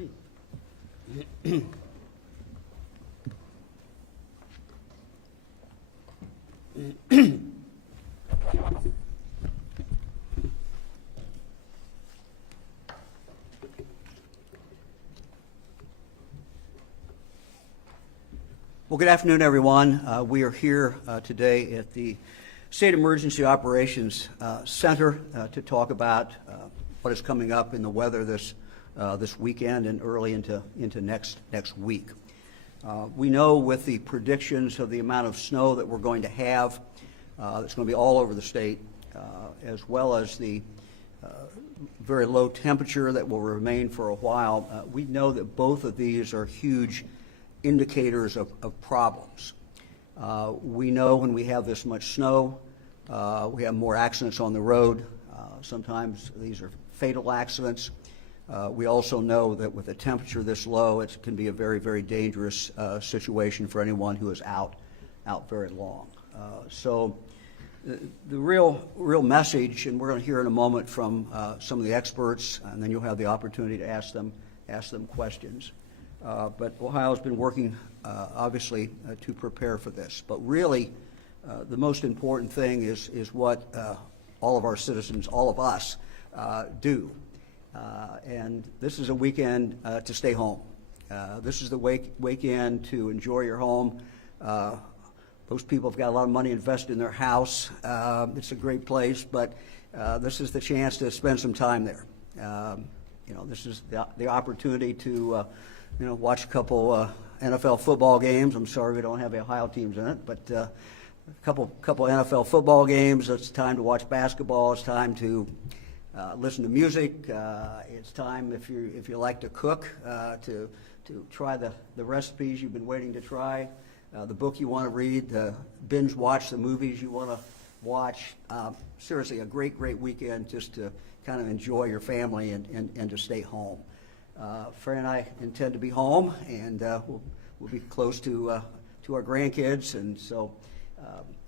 proceed. Well, good afternoon, everyone. We are here today at the State Emergency Operations Center to talk about what is coming up in the weather this weekend and early into next week. We know with the predictions of the amount of snow that we're going to have, that's going to be all over the state, as well as the very low temperature that will remain for a while. We know that both of these are huge indicators of problems. We know when we have this much snow, we have more accidents on the road. Sometimes these are fatal accidents. We also know that with a temperature this low, it can be a very, very dangerous situation for anyone who is out very long. So the real message, and we're going to hear in a moment from some of the experts, and then you'll have the opportunity to ask them questions. But Ohio has been working, obviously, to prepare for this. But really, the most important thing is what all of our citizens, all of us, do. And this is a weekend to stay home. This is the weekend to enjoy your home. Most people have got a lot of money invested in their house. It's a great place, but this is the chance to spend some time there. This is the opportunity to watch a couple NFL football games. I'm sorry we don't have Ohio teams in it, but a couple NFL football games. It's time to watch basketball. It's time to listen to music. It's time, if you like to cook, to try the recipes you've been waiting to try, the book you want to read, binge watch the movies you want to watch. Seriously, a great weekend just to kind of enjoy your family and to stay home. Fran and I intend to be home, and we'll be close to our grandkids, and so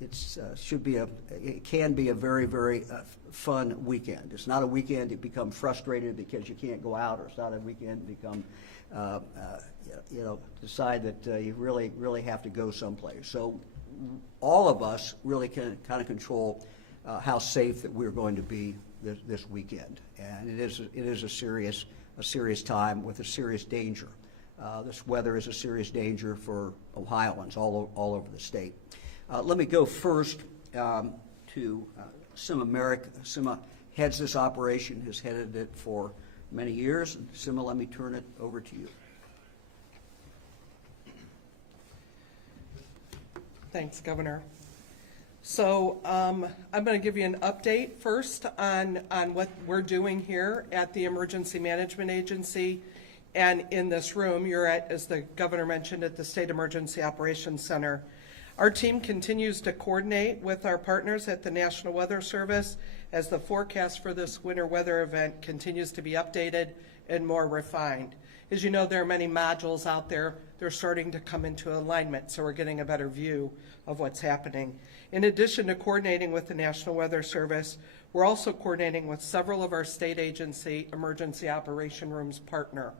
it can be a very, very fun weekend. It's not a weekend to become frustrated because you can't go out, or it's not a weekend to become decide that you really have to go someplace. So all of us really can kind of control how safe that we're going to be this weekend, and it is a serious time with a serious danger. This weather is a serious danger for Ohioans all over the state. Let me go first to Sima Merrick. Sima heads this operation, has headed it for many years. And Sima, let me turn it over to you. Thanks, Governor. So I'm going to give you an update first on what we're doing here at the Emergency Management Agency. And in this room, you're at, as the Governor mentioned, at the State Emergency Operations Center. Our team continues to coordinate with our partners at the National Weather Service as the forecast for this winter weather event continues to be updated and more refined. As you know, there are many modules out there. They're starting to come into alignment, so we're getting a better view of what's happening. In addition to coordinating with the National Weather Service, we're also coordinating with several of our state agency emergency operation rooms partners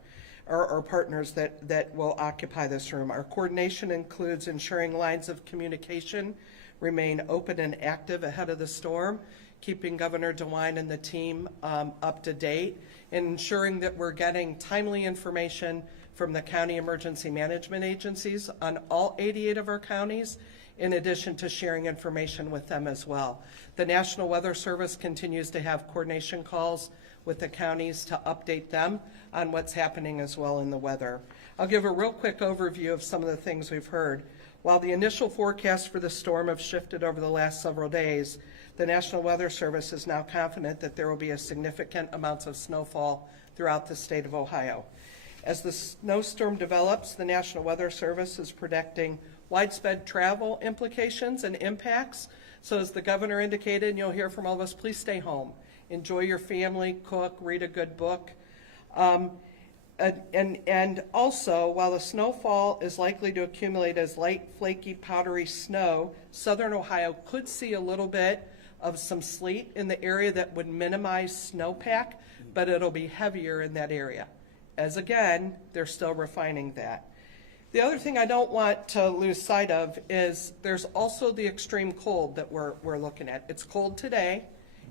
that will occupy this room. Our coordination includes ensuring lines of communication remain open and active ahead of the storm, keeping Governor DeWine and the team up to date, and ensuring that we're getting timely information from the county emergency management agencies on all 88 of our counties, in addition to sharing information with them as well. The National Weather Service continues to have coordination calls with the counties to update them on what's happening as well in the weather. I'll give a real quick overview of some of the things we've heard. While the initial forecasts for the storm have shifted over the last several days, the National Weather Service is now confident that there will be a significant amounts of snowfall throughout the state of Ohio. As the snowstorm develops, the National Weather Service is predicting widespread travel implications and impacts. So as the governor indicated, and you'll hear from all of us, please stay home. Enjoy your family, cook, read a good book. And also, while the snowfall is likely to accumulate as light, flaky, powdery snow, southern Ohio could see a little bit of some sleet in the area that would minimize snowpack, but it'll be heavier in that area. as again, they're still refining that. The other thing I don't want to lose sight of is there's also the extreme cold that we're looking at. It's cold today.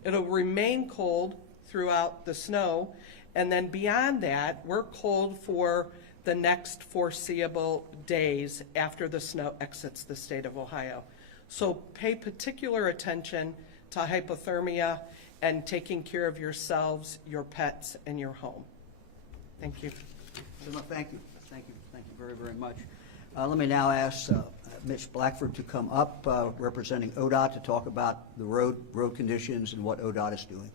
It'll remain cold throughout the snow. And then beyond that, we're cold for the next foreseeable days after the snow exits the state of Ohio. So pay particular attention to hypothermia and taking care of yourselves, your pets, and your home. Thank you. Thank you. Thank you. Thank you very, very much. Let me now ask Mitch Blackford to come up, representing ODOT, to talk about the road conditions and what ODOT is doing.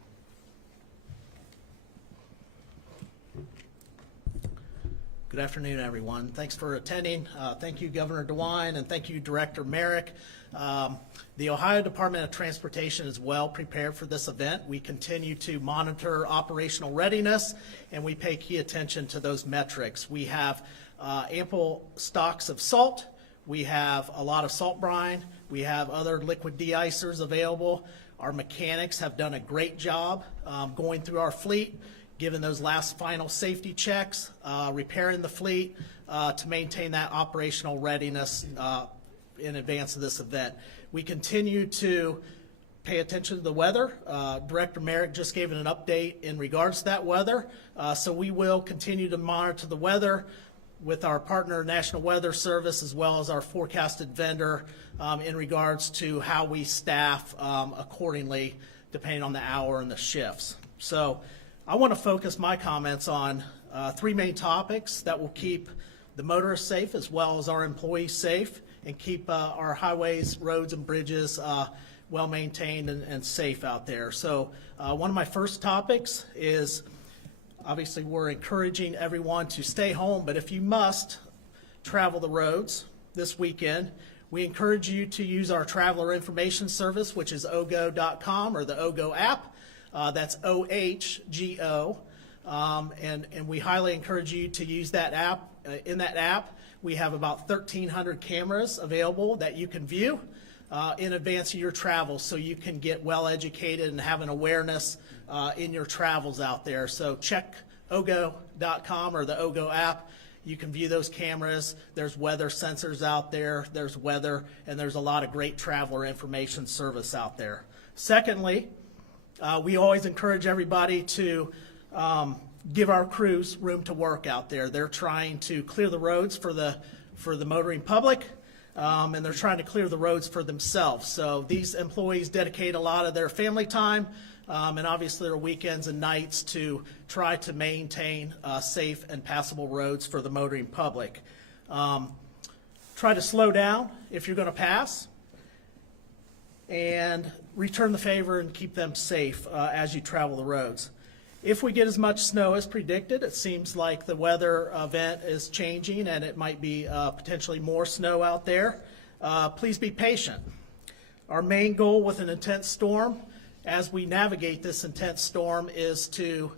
Good afternoon, everyone. Thanks for attending. Thank you, Governor DeWine, and thank you, Director Merrick. The Ohio Department of Transportation is well prepared for this event. We continue to monitor operational readiness, and we pay key attention to those metrics. We have ample stocks of salt. We have a lot of salt brine. We have other liquid de-icers available. Our mechanics have done a great job going through our fleet, given those last final safety checks, repairing the fleet to maintain that operational readiness in advance of this event. We continue to pay attention to the weather. Director Merrick just gave an update in regards to that weather, so we will continue to monitor the weather with our partner National Weather Service as well as our forecasted vendor in regards to how we staff accordingly depending on the hour and the shifts. So I want to focus my comments on three main topics that will keep the motorists safe as well as our employees safe and keep our highways, roads, and bridges well maintained and safe out there. So one of my first topics is obviously we're encouraging everyone to stay home, but if you must travel the roads this weekend, we encourage you to use our traveler information service, which is ogo.com or the OGO app. That's OHGO, and we highly encourage you to use that app. In that app, we have about 1,300 cameras available that you can view in advance of your travels, so you can get well educated and have an awareness in your travels out there. So check ogo.com or the OGO app. You can view those cameras. There's weather sensors out there. There's weather, and there's a lot of great traveler information service out there. Secondly, we always encourage everybody to give our crews room to work out there. They're trying to clear the roads for the motoring public, and they're trying to clear the roads for themselves. So these employees dedicate a lot of their family time and obviously their weekends and nights to try to maintain safe and passable roads for the motoring public. Try to slow down if you're going to pass, and return the favor and keep them safe as you travel the roads. If we get as much snow as predicted, it seems like the weather event is changing and it might be potentially more snow out there. Please be patient. Our main goal with an intense storm, as we navigate this intense storm, is to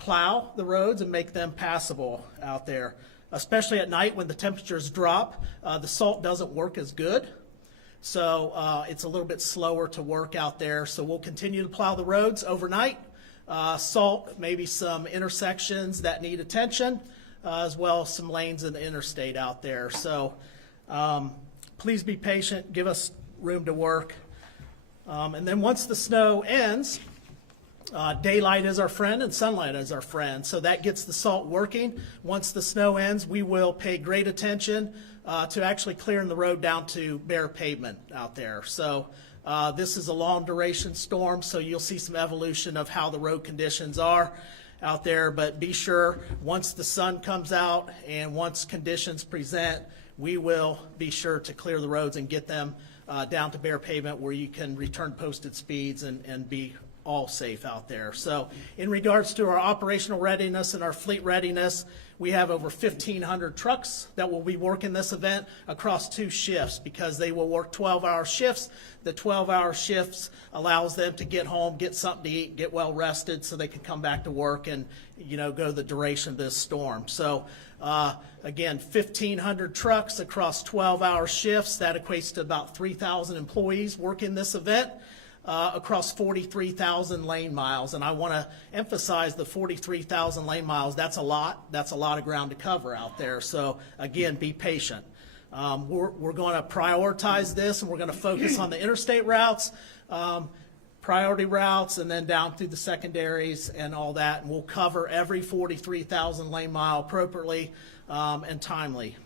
plow the roads and make them passable out there. Especially at night when the temperatures drop, the salt doesn't work as good. So it's a little bit slower to work out there. So we'll continue to plow the roads overnight. Salt, maybe some intersections that need attention, as well as some lanes in the interstate out there. So please be patient, give us room to work. And then once the snow ends, daylight is our friend and sunlight is our friend. So that gets the salt working. Once the snow ends, we will pay great attention to actually clearing the road down to bare pavement out there. So this is a long duration storm, so you'll see some evolution of how the road conditions are out there. But be sure, once the sun comes out and once conditions present, we will be sure to clear the roads and get them down to bare pavement where you can return posted speeds and be all safe out there. So in regards to our operational readiness and our fleet readiness, we have over 1,500 trucks that will be working this event across 2 shifts because they will work 12-hour shifts. The 12-hour shifts allows them to get home, get something to eat, get well rested so they can come back to work and, go the duration of this storm. So again, 1,500 trucks across 12-hour shifts. That equates to about 3,000 employees working this event. across 43,000 lane miles. And I want to emphasize the 43,000 lane miles. That's a lot. That's a lot of ground to cover out there. So again, be patient. We're going to prioritize this, and we're going to focus on the interstate routes, priority routes, and then down through the secondaries and all that. And we'll cover every 43,000 lane mile appropriately and timely.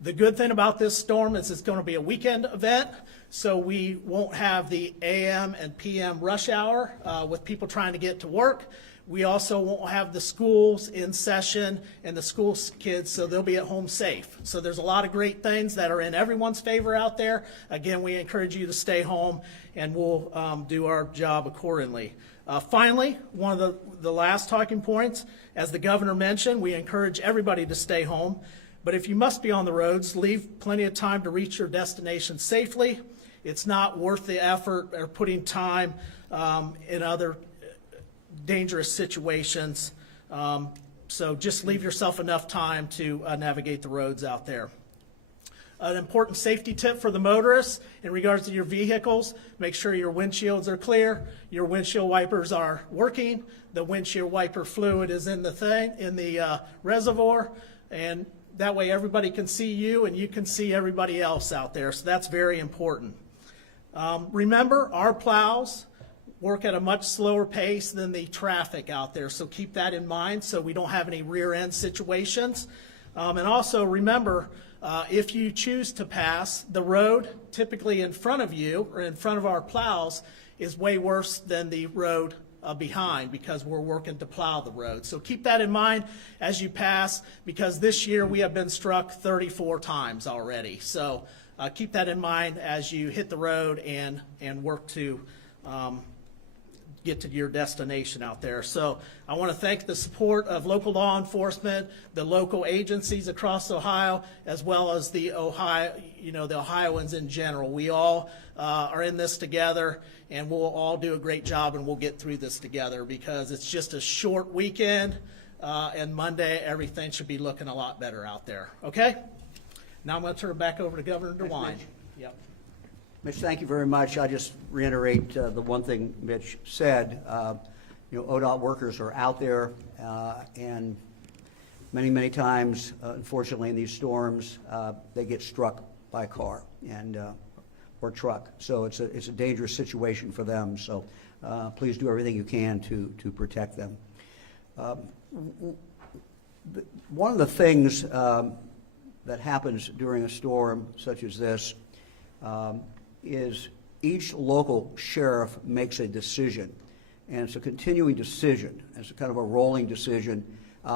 The good thing about this storm is it's going to be a weekend event, so we won't have the AM and PM rush hour with people trying to get to work. We also won't have the schools in session and the school kids, so they'll be at home safe. So there's a lot of great things that are in everyone's favor out there. Again, we encourage you to stay home, and we'll do our job accordingly. Finally, one of the last talking points, as the governor mentioned, we encourage everybody to stay home. But if you must be on the roads, leave plenty of time to reach your destination safely. It's not worth the effort or putting time in other dangerous situations. So just leave yourself enough time to navigate the roads out there. An important safety tip for the motorists in regards to your vehicles: make sure your windshields are clear, your windshield wipers are working, the windshield wiper fluid is in the reservoir, and that way everybody can see you and you can see everybody else out there. So that's very important. Remember, our plows work at a much slower pace than the traffic out there, so keep that in mind so we don't have any rear end situations. And also remember, if you choose to pass, the road typically in front of you or in front of our plows is way worse than the road behind, because we're working to plow the road. So keep that in mind as you pass, because this year we have been struck 34 times already. So keep that in mind as you hit the road and work to get to your destination out there. So I want to thank the support of local law enforcement, the local agencies across Ohio, as well as the Ohioans in general. We all are in this together, and we'll all do a great job, and we'll get through this together, because it's just a short weekend, and Monday everything should be looking a lot better out there. Okay? Now I'm going to turn it back over to Governor DeWine. Yep. Mitch, thank you very much. I just reiterate the one thing Mitch said. ODOT workers are out there, and many times, unfortunately, in these storms, they get struck by a car or truck. So it's a dangerous situation for them. So please do everything you can to protect them. One of the things that happens during a storm such as this is each local sheriff makes a decision, and it's a continuing decision. It's a kind of a rolling decision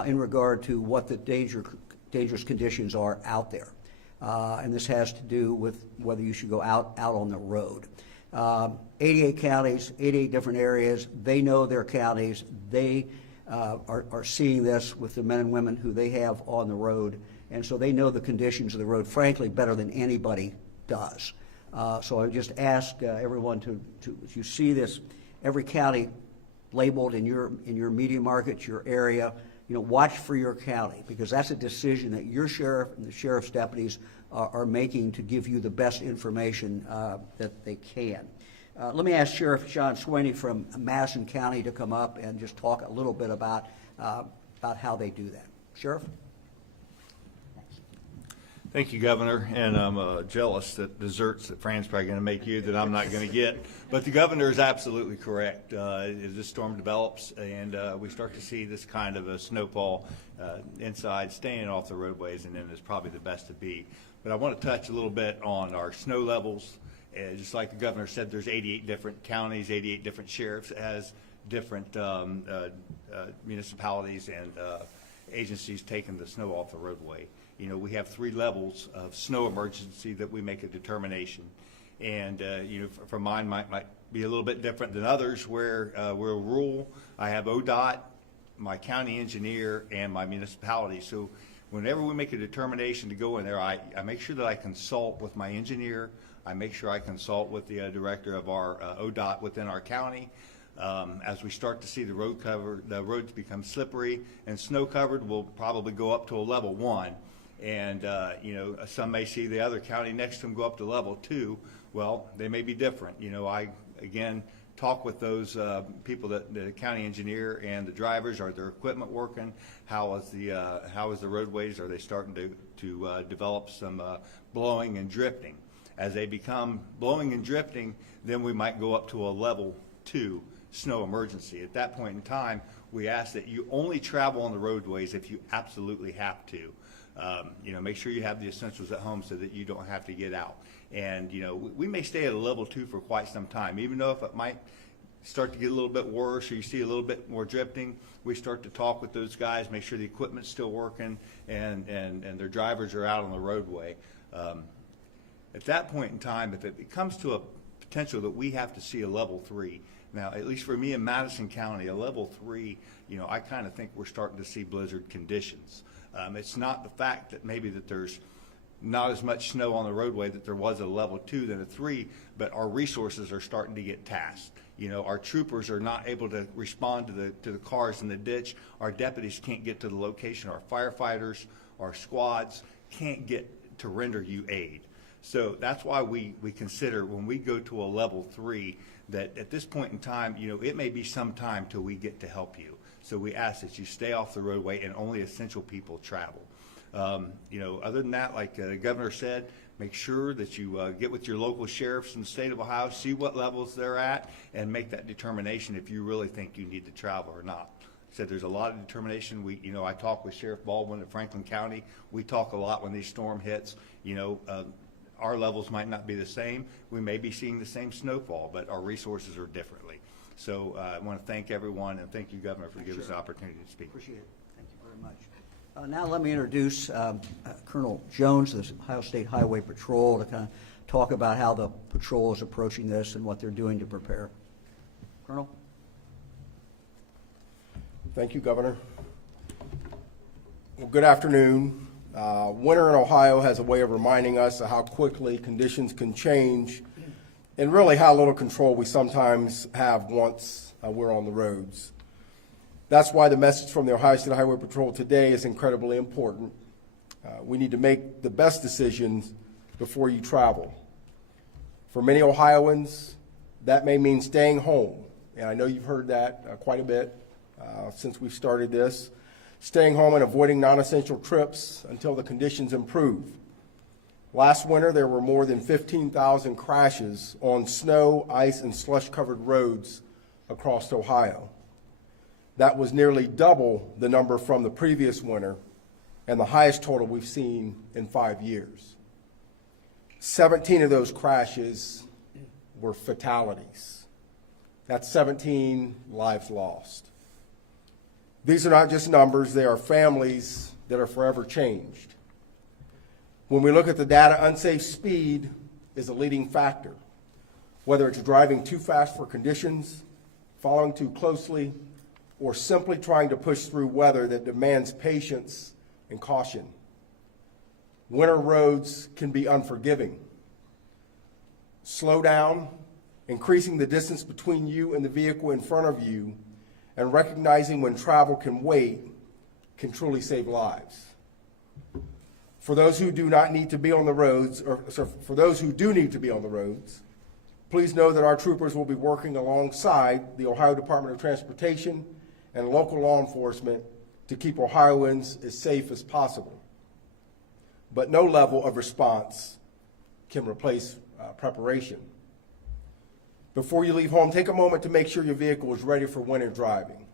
in regard to what the dangerous conditions are out there. And this has to do with whether you should go out on the road. 88 counties, 88 different areas. They know their counties. They are seeing this with the men and women who they have on the road, and so they know the conditions of the road, frankly, better than anybody does. So I just ask everyone to, if you see this, every county labeled in your media market, your area, watch for your county, because that's a decision that your sheriff and the sheriff's deputies are making to give you the best information that they can. Let me ask Sheriff John Sweeney from Madison County to come up and just talk a little bit about how they do that. Sheriff? Thank you, Governor, and I'm jealous that desserts that Fran's probably going to make you that I'm not going to get. But the Governor is absolutely correct. As this storm develops and we start to see this kind of a snowfall inside, staying off the roadways and then is probably the best to be. But I want to touch a little bit on our snow levels. Just like the Governor said, there's 88 different counties, 88 different sheriffs, as different municipalities and agencies taking the snow off the roadway. We have 3 levels of snow emergency that we make a determination. And, for mine might be a little bit different than others, where we're rural. I have ODOT, my county engineer, and my municipality. So whenever we make a determination to go in there, I make sure that I consult with my engineer. I make sure I consult with the director of our ODOT within our county. As we start to see the roads become slippery and snow covered, we'll probably go up to a level 1. And, some may see the other county next to them go up to level 2. Well, they may be different. I again, talk with those people, that the county engineer and the drivers. Are their equipment working? How is the roadways? Are they starting to develop some blowing and drifting? As they become blowing and drifting, then we might go up to a level 2 snow emergency. At that point in time, we ask that you only travel on the roadways if you absolutely have to. Make sure you have the essentials at home so that you don't have to get out. And, we may stay at a level 2 for quite some time, even though if it might start to get a little bit worse or you see a little bit more drifting, we start to talk with those guys, make sure the equipment's still working and their drivers are out on the roadway. At that point in time, if it comes to a potential that we have to see a level 3, now, at least for me in Madison County, a level 3, I kind of think we're starting to see blizzard conditions. It's not the fact that maybe that there's not as much snow on the roadway that there was a level 2 than a 3, but our resources are starting to get tasked. Our troopers are not able to respond to the cars in the ditch. Our deputies can't get to the location. Our firefighters, our squads can't get to render you aid. So that's why we consider when we go to a level 3 that at this point in time, it may be some time till we get to help you. So we ask that you stay off the roadway and only essential people travel. Other than that, like the governor said, make sure that you get with your local sheriffs in the state of Ohio, see what levels they're at, and make that determination if you really think you need to travel or not. Said there's a lot of determination. I talk with Sheriff Baldwin at Franklin County. We talk a lot when these storm hits. Our levels might not be the same. We may be seeing the same snowfall, but our resources are differently. So I want to thank everyone and thank you, Governor, for giving us the opportunity to speak. Appreciate it. Thank you very much. Now let me introduce Colonel Jones of the Ohio State Highway Patrol to kind of talk about how the patrol is approaching this and what they're doing to prepare. Colonel? Thank you, Governor. Well, good afternoon. Winter in Ohio has a way of reminding us of how quickly conditions can change and really how little control we sometimes have once we're on the roads. That's why the message from the Ohio State Highway Patrol today is incredibly important. We need to make the best decisions before you travel. For many Ohioans, that may mean staying home, and I know you've heard that quite a bit since we've started this. Staying home and avoiding non-essential trips until the conditions improve. Last winter, there were more than 15,000 crashes on snow, ice, and slush-covered roads across Ohio. That was nearly double the number from the previous winter and the highest total we've seen in 5 years. 17 of those crashes were fatalities. That's 17 lives lost. These are not just numbers, they are families that are forever changed. When we look at the data, unsafe speed is a leading factor, whether it's driving too fast for conditions, following too closely, or simply trying to push through weather that demands patience and caution. Winter roads can be unforgiving. Slow down, increasing the distance between you and the vehicle in front of you, and recognizing when travel can wait can truly save lives. For those who do not need to be on the roads, for those who do need to be on the roads, please know that our troopers will be working alongside the Ohio Department of Transportation and local law enforcement to keep Ohioans as safe as possible. But no level of response can replace preparation. Before you leave home, take a moment to make sure your vehicle is ready for winter driving.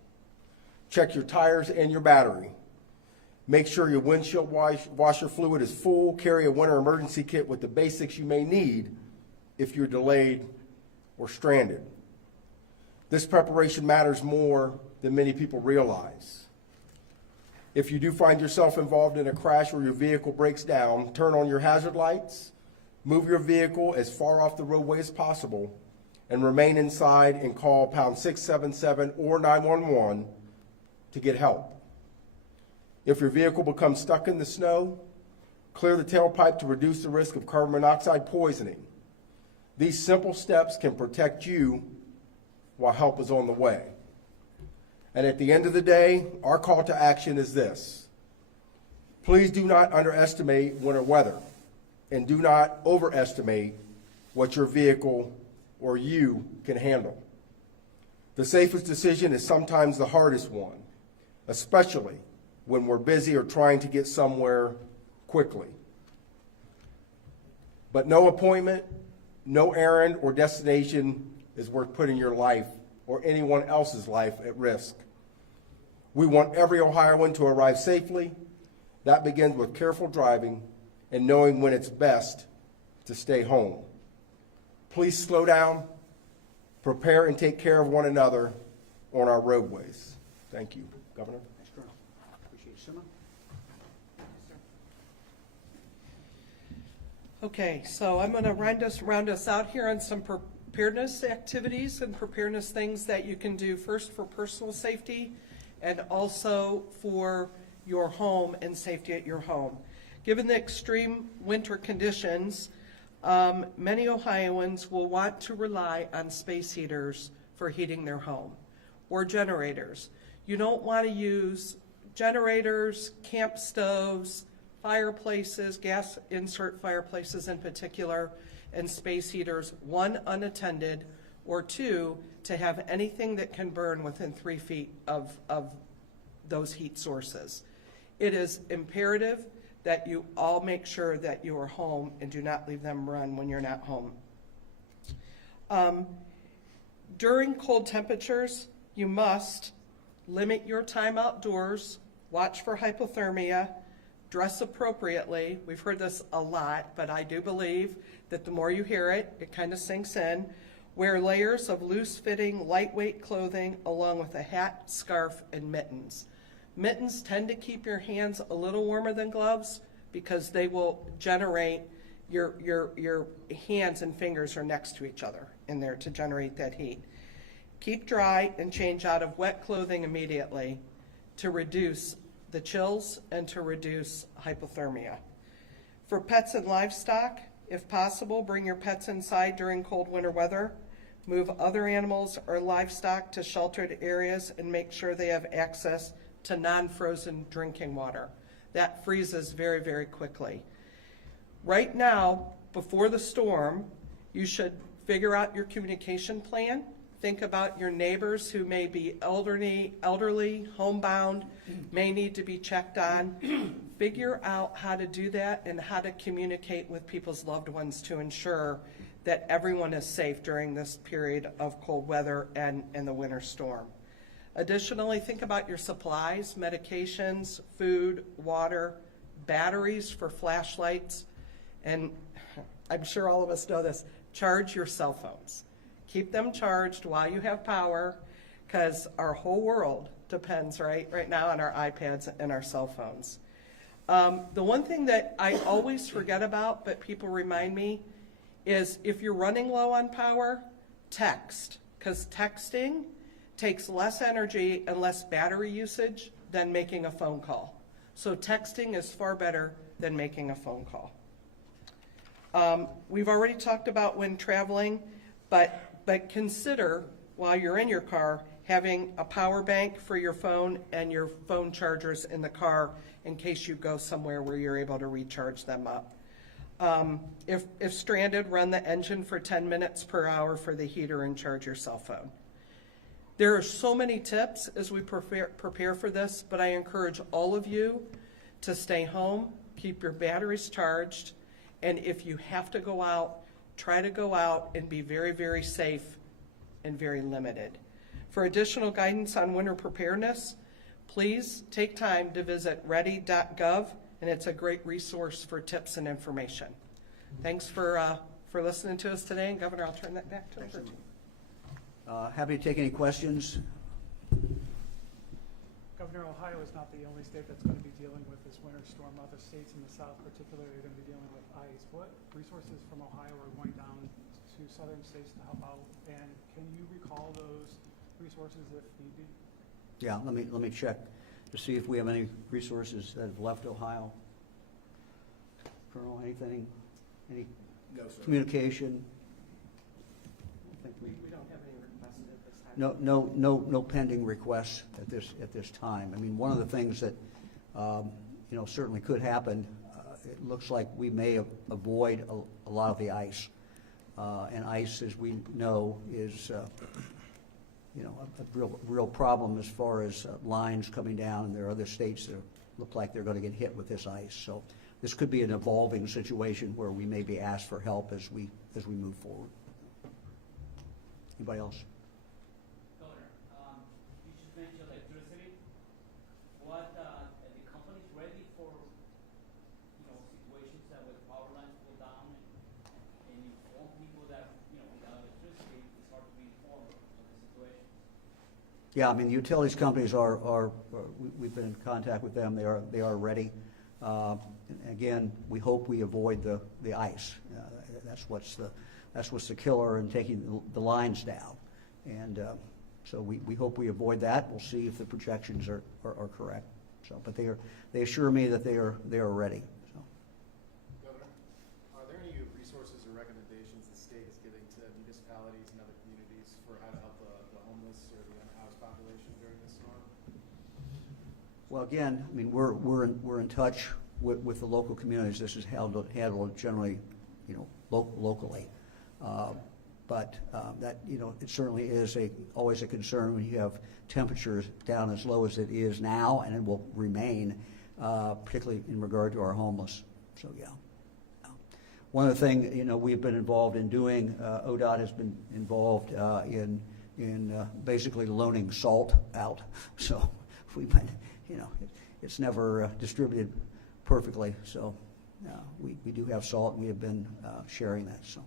Check your tires and your battery. Make sure your windshield washer fluid is full. Carry a winter emergency kit with the basics you may need if you're delayed or stranded. This preparation matters more than many people realize. If you do find yourself involved in a crash or your vehicle breaks down, turn on your hazard lights, move your vehicle as far off the roadway as possible, and remain inside and call pound 677 or 911 to get help. If your vehicle becomes stuck in the snow, clear the tailpipe to reduce the risk of carbon monoxide poisoning. These simple steps can protect you while help is on the way. And at the end of the day, our call to action is this. Please do not underestimate winter weather, and do not overestimate what your vehicle or you can handle. The safest decision is sometimes the hardest one, especially when we're busy or trying to get somewhere quickly. But no appointment, no errand or destination is worth putting your life or anyone else's life at risk. We want every Ohioan to arrive safely. That begins with careful driving and knowing when it's best to stay home. Please slow down, prepare and take care of one another on our roadways. Thank you, Governor. Thanks, Colonel. Appreciate it. Sima? Okay, so I'm going to round us out here on some preparedness activities and preparedness things that you can do first for personal safety and also for your home and safety at your home. Given the extreme winter conditions, many Ohioans will want to rely on space heaters for heating their home or generators. You don't want to use generators, camp stoves, fireplaces, gas insert fireplaces in particular, and space heaters, one, unattended, or two, to have anything that can burn within 3 feet of those heat sources. It is imperative that you all make sure that you are home and do not leave them run when you're not home. During cold temperatures, you must limit your time outdoors, watch for hypothermia, dress appropriately. We've heard this a lot, but I do believe that the more you hear it, it kind of sinks in. Wear layers of loose-fitting, lightweight clothing along with a hat, scarf, and mittens. Mittens tend to keep your hands a little warmer than gloves because they will generate, your hands and fingers are next to each other in there to generate that heat. Keep dry and change out of wet clothing immediately to reduce the chills and to reduce hypothermia. For pets and livestock, if possible, bring your pets inside during cold winter weather. Move other animals or livestock to sheltered areas and make sure they have access to non-frozen drinking water. That freezes very, very quickly. Right now, before the storm, you should figure out your communication plan. Think about your neighbors who may be elderly, homebound, may need to be checked on. Figure out how to do that and how to communicate with people's loved ones to ensure that everyone is safe during this period of cold weather and the winter storm. Additionally, think about your supplies, medications, food, water, batteries for flashlights, and I'm sure all of us know this, charge your cell phones. Keep them charged while you have power, because our whole world depends right now on our iPads and our cell phones. The one thing that I always forget about, but people remind me, is if you're running low on power, text, because texting takes less energy and less battery usage than making a phone call. So texting is far better than making a phone call. We've already talked about when traveling, but consider, while you're in your car, having a power bank for your phone and your phone chargers in the car in case you go somewhere where you're able to recharge them up. If stranded, run the engine for 10 minutes per hour for the heater and charge your cell phone. There are so many tips as we prepare for this, but I encourage all of you to stay home, keep your batteries charged, and if you have to go out, try to go out and be very, very safe and very limited. For additional guidance on winter preparedness, please take time to visit ready.gov, and it's a great resource for tips and information. Thanks for listening to us today, and Governor, I'll turn that back to you. Happy to take any questions. Governor, Ohio is not the only state that's going to be dealing with this winter storm. Other states in the South particularly are going to be dealing with ice. What resources from Ohio are going down to southern states to help out? And can you recall those resources if need be? Yeah, let me check to see if we have any resources that have left Ohio. Colonel, anything? Any No, sir. communication? I think We don't have any requests at this time. No pending requests at this time. I mean, one of the things that certainly could happen. It looks like we may avoid a lot of the ice. And ice, as we know, is, you know, a real problem as far as lines coming down. And there are other states that look like they're going to get hit with this ice. So this could be an evolving situation where we may be asked for help as we move forward. Anybody else? Governor, you just mentioned electricity. What, are the companies ready for, you know, situations that with power lines go down and inform people that, you know, without electricity, it's hard to be informed of the situation? Yeah, I mean, the utilities companies we've been in contact with them. They are ready. Again, we hope we avoid the ice. That's what's the killer in taking the lines down. And so we hope we avoid that. We'll see if the projections are correct. So, but they assure me that they are ready. So. Governor, are there any resources or recommendations the state is giving to municipalities and other communities for how to help the homeless or the unhoused population during this storm? Well, again, I mean, we're in touch with the local communities. This is handled generally, you know, locally. But that, you know, it certainly is always a concern when you have temperatures down as low as it is now, and it will remain, particularly in regard to our homeless. So, yeah. One of the things, you know, we've been involved in doing, ODOT has been involved in basically loaning salt out. So we've been, you know, it's never distributed perfectly. So we do have salt, and we have been sharing that. So.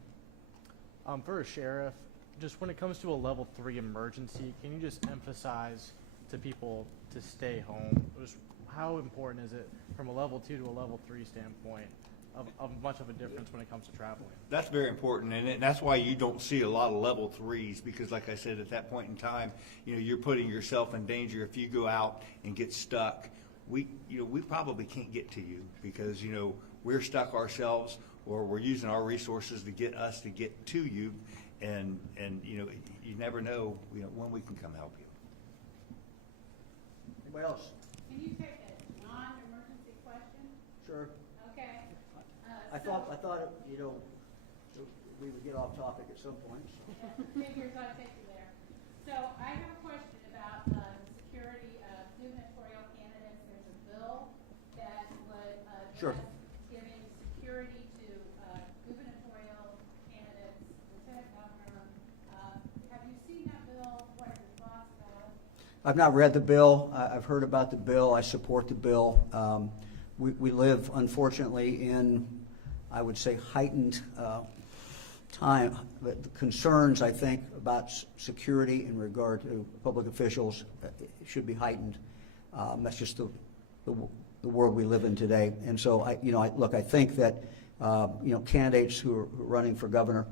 For a sheriff, just when it comes to a level 3 emergency, can you just emphasize to people to stay home? Just how important is it from a level 2 to a level 3 standpoint of much of a difference when it comes to traveling? That's very important, and that's why you don't see a lot of level 3s, because like I said, at that point in time, you know, you're putting yourself in danger. If you go out and get stuck, we probably can't get to you because, you know, we're stuck ourselves, or we're using our resources to get us to get to you, and you know, you never know, you know, when we can come help you. Anybody else? Can you take a non-emergency question? Sure. Okay. I thought you know, we would get off topic at some point. Figures I'd take you there. So I have a question about the security of gubernatorial candidates. There's a bill that would Sure. address giving security to gubernatorial candidates, lieutenant governor. Have you seen that bill? What are your thoughts about it? I've not read the bill. I've heard about the bill. I support the bill. We live, unfortunately, in, I would say, heightened time. The concerns, I think, about security in regard to public officials should be heightened. That's just the world we live in today. And so, I think that, you know, candidates who are running for governor,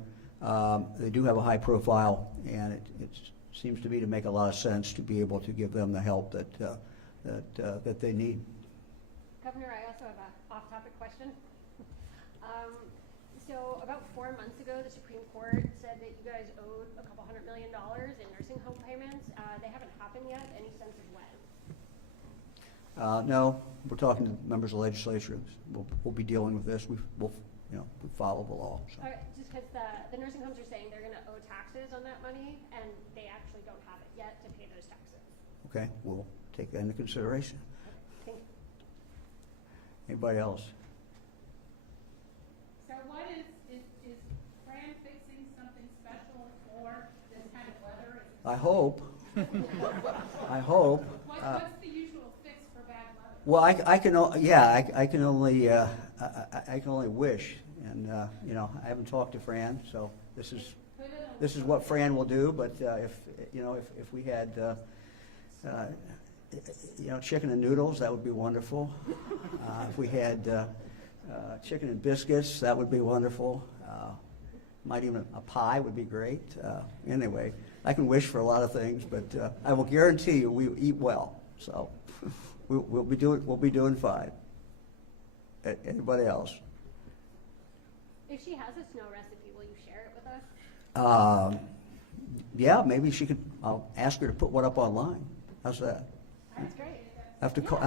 they do have a high profile, and it seems to me to make a lot of sense to be able to give them the help that they need. Governor, I also have an off-topic question. So about 4 months ago, the Supreme Court said that you guys owed a couple $100 million in nursing home payments. They haven't happened yet. Any sense of when? No, we're talking to members of the legislature. We'll be dealing with this. We follow the law. So. Okay, just because the nursing homes are saying they're going to owe taxes on that money, and they actually don't have it yet to pay those taxes. Okay, we'll take that into consideration. Thank you. Anybody else? So what is Fran fixing something special for this kind of weather? I hope. I hope. What's the usual fix for bad weather? Well, I can only wish, and you know, I haven't talked to Fran, so this is what Fran will do. But if we had chicken and noodles, that would be wonderful. If we had chicken and biscuits, that would be wonderful. Might even a pie would be great. Anyway, I can wish for a lot of things, but I will guarantee you we eat well. So we'll be doing fine. Anybody else? If she has a snow recipe, will you share it with us? Yeah, maybe she could. I'll ask her to put one up online. How's that? That's great. I have to call.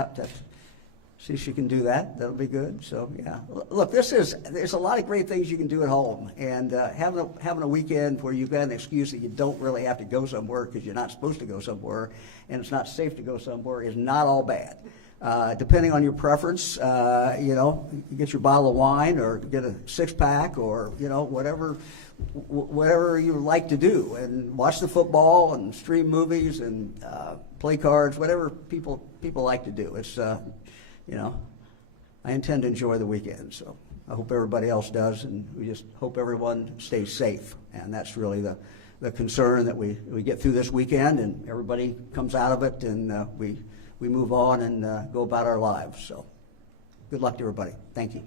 See if she can do that. That'll be good. So, yeah. Look, there's a lot of great things you can do at home. And having a weekend where you've got an excuse that you don't really have to go somewhere because you're not supposed to go somewhere and it's not safe to go somewhere is not all bad. Depending on your preference, you know, you get your bottle of wine or get a six-pack or, you know, whatever you like to do, and watch the football and stream movies and play cards, whatever people like to do. It's, you know, I intend to enjoy the weekend, so I hope everybody else does, and we just hope everyone stays safe. And that's really the concern, that we get through this weekend and everybody comes out of it, and we move on and go about our lives. So good luck to everybody. Thank you.